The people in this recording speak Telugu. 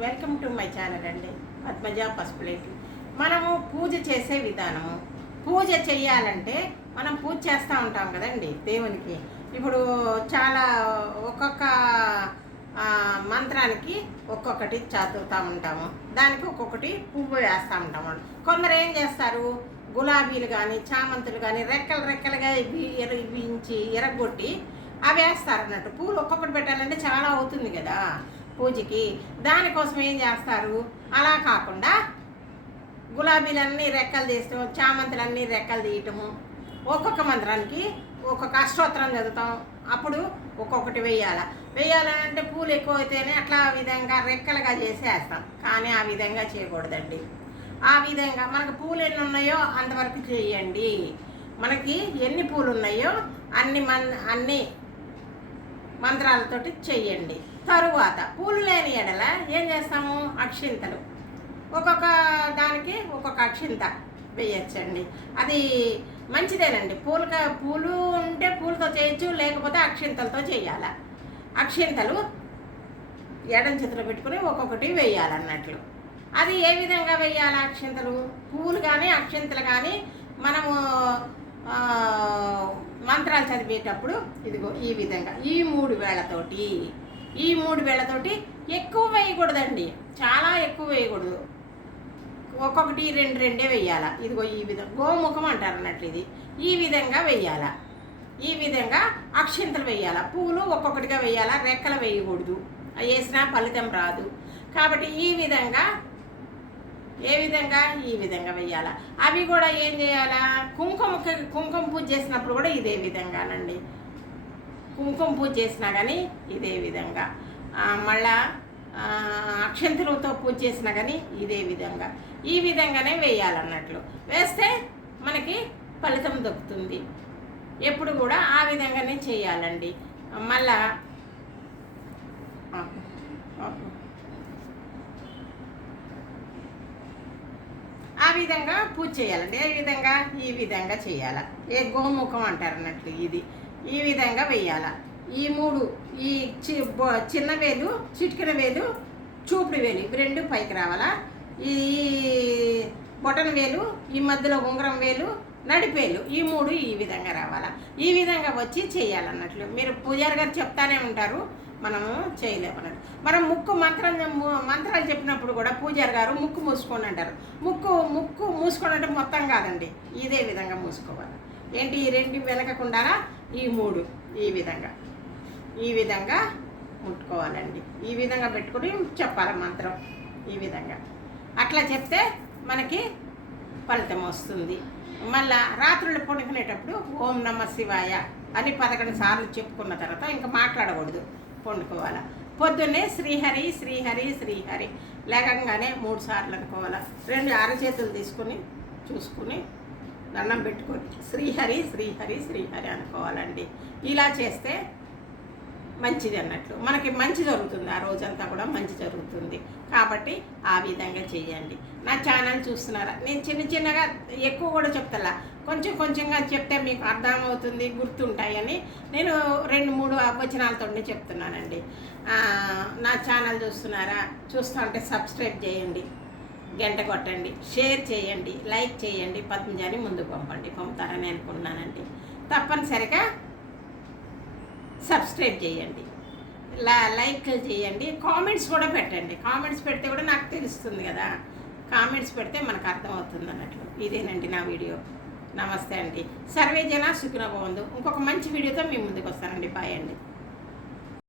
వెల్కమ్ టు మై ఛానల్ అండి పద్మజ పసుపులేటి మనము పూజ చేసే విధానము. పూజ చేయాలంటే మనం పూజ చేస్తూ ఉంటాం కదండి దేవునికి. ఇప్పుడు చాలా ఒక్కొక్క మంత్రానికి ఒక్కొక్కటి చదువుతూ ఉంటాము. దానికి ఒక్కొక్కటి పువ్వు వేస్తూ ఉంటాము. కొందరు ఏం చేస్తారు? గులాబీలు కానీ చామంతులు కానీ రెక్కలు రెక్కలుగా ఇవి ఎరగొట్టి అవి వేస్తారు అన్నట్టు. పూలు ఒక్కొక్కటి పెట్టాలంటే చాలా అవుతుంది కదా. పూజకి. దానికోసం ఏం చేస్తారు? అలా కాకుండా గులాబీలన్నీ రెక్కలు తీస్తాం చామంతులన్నీ రెక్కలు తీయటము. ఒక్కొక్క మంత్రానికి ఒక్కొక్క అష్టోత్తరం చదువుతాం. అప్పుడు ఒక్కొక్కటి వెయ్యాల వెయ్యాలంటే పూలు ఎక్కువ అయితేనే అట్లా ఆ విధంగా రెక్కలుగా చేసేస్తాం. కానీ ఆ విధంగా చేయకూడదండి. ఆ విధంగా మనకు పూలు ఎన్ని ఉన్నాయో అంతవరకు చేయండి. మనకి ఎన్ని పూలు ఉన్నాయో అన్ని మన్ అన్ని మంత్రాలతోటి చెయ్యండి తరువాత పూలు లేని ఎడల ఏం చేస్తాము? అక్షింతలు. ఒక్కొక్క దానికి ఒక్కొక్క అక్షింత వేయచ్చండి. అది మంచిదేనండి. పూలక పూలు ఉంటే పూలతో చేయొచ్చు లేకపోతే అక్షింతలతో చేయాలి. అక్షింతలు ఎడం చేతిలో పెట్టుకుని ఒక్కొక్కటి వేయాలన్నట్లు. అది ఏ విధంగా వేయాలి అక్షింతలు? పూలు కానీ అక్షింతలు కానీ మనము మంత్రాలు చదివేటప్పుడు ఇదిగో ఈ విధంగా ఈ మూడు వేళతోటి ఈ మూడు వేళ్ళతోటి ఎక్కువ వేయకూడదండి. చాలా ఎక్కువ వేయకూడదు. ఒక్కొక్కటి రెండు రెండే వెయ్యాల ఇదిగో ఈ విధంగా గోముఖం అంటారు అన్నట్లు ఇది. ఈ విధంగా వెయ్యాల ఈ విధంగా అక్షింతలు వెయ్యాల పూలు ఒక్కొక్కటిగా వెయ్యాల రెక్కలు వేయకూడదు. అవి వేసినా ఫలితం రాదు. కాబట్టి ఈ విధంగా ఏ విధంగా? ఈ విధంగా వెయ్యాల అవి కూడా ఏం చేయాలా? కుంకుమకి కుంకుమ పూజ చేసినప్పుడు కూడా ఇదే విధంగానండి. కుంకుమ పూజ చేసినా కానీ ఇదే విధంగా. మళ్ళా అక్షంతులతో పూజ చేసినా కానీ ఇదే విధంగా. ఈ విధంగానే వేయాలన్నట్లు. వేస్తే మనకి ఫలితం దొరుకుతుంది. ఎప్పుడు కూడా ఆ విధంగానే చేయాలండి. మళ్ళా ఆ విధంగా పూజ చేయాలండి. ఏ విధంగా? ఈ విధంగా చేయాలి. ఏ గోముఖం అంటారు అన్నట్లు ఇది. ఈ విధంగా వెయ్యాల. ఈ మూడు ఈ చి చిన్న వేలు చిటికిన వేలు చూపుడు వేలు ఇవి రెండు పైకి రావాలా. ఈ బొటన వేలు ఈ మధ్యలో ఉంగరం వేలు నడిపేలు ఈ మూడు ఈ విధంగా రావాలా. ఈ విధంగా వచ్చి చేయాలన్నట్లు. మీరు పూజారి గారు చెప్తానే ఉంటారు మనము చేయలేమన్నట్టు మనం ముక్కు మంత్రం మంత్రాలు చెప్పినప్పుడు కూడా పూజారి గారు ముక్కు మూసుకోండి అంటారు. ముక్కు ముక్కు మూసుకోండి అంటే మొత్తం కాదండి. ఇదే విధంగా మూసుకోవాలి. ఏంటి ఈ రెండు వెనకకుండా ఈ మూడు. ఈ విధంగా. ఈ విధంగా ముట్టుకోవాలండి. ఈ విధంగా పెట్టుకుని చెప్పాలి మంత్రం. ఈ విధంగా. అట్లా చెప్తే మనకి ఫలితం వస్తుంది. మళ్ళా రాత్రులు పండుకునేటప్పుడు ఓం నమ శివాయ అని పదకొండు సార్లు చెప్పుకున్న తర్వాత ఇంకా మాట్లాడకూడదు. పండుకోవాలి. పొద్దున్నే శ్రీహరి శ్రీహరి శ్రీహరి. లేకంగానే మూడు సార్లు అనుకోవాలా. రెండు అరచేతులు తీసుకుని చూసుకుని దండం పెట్టుకొని శ్రీహరి శ్రీహరి శ్రీహరి అనుకోవాలండి. ఇలా చేస్తే మంచిది అన్నట్లు. మనకి మంచి జరుగుతుంది. ఆ రోజంతా కూడా మంచి జరుగుతుంది. కాబట్టి ఆ విధంగా చేయండి. నా ఛానల్ చూస్తున్నారా? నేను చిన్న చిన్నగా ఎక్కువ కూడా చెప్తలా. కొంచెం కొంచెంగా చెప్తే మీకు అర్థమవుతుంది గుర్తుంటాయని నేను రెండు మూడు వచనాలతో చెప్తున్నానండి. నా ఛానల్ చూస్తున్నారా? చూస్తూ ఉంటే సబ్స్క్రైబ్ చేయండి. గంట కొట్టండి షేర్ చేయండి లైక్ చేయండి పద్మజాని ముందుకు పంపండి. పంపుతారని అనుకున్నానండి తప్పనిసరిగా సబ్స్క్రైబ్ చేయండి. లా లైక్ చేయండి. కామెంట్స్ కూడా పెట్టండి. కామెంట్స్ పెడితే కూడా నాకు తెలుస్తుంది కదా. కామెంట్స్ పెడితే మనకు అర్థమవుతుంది అన్నట్లు ఇదేనండి నా వీడియో. నమస్తే అండి. సర్వే జన సుఖిన బాగుంది ఇంకొక మంచి వీడియోతో మీ ముందుకు వస్తానండి. బాయ్ అండి.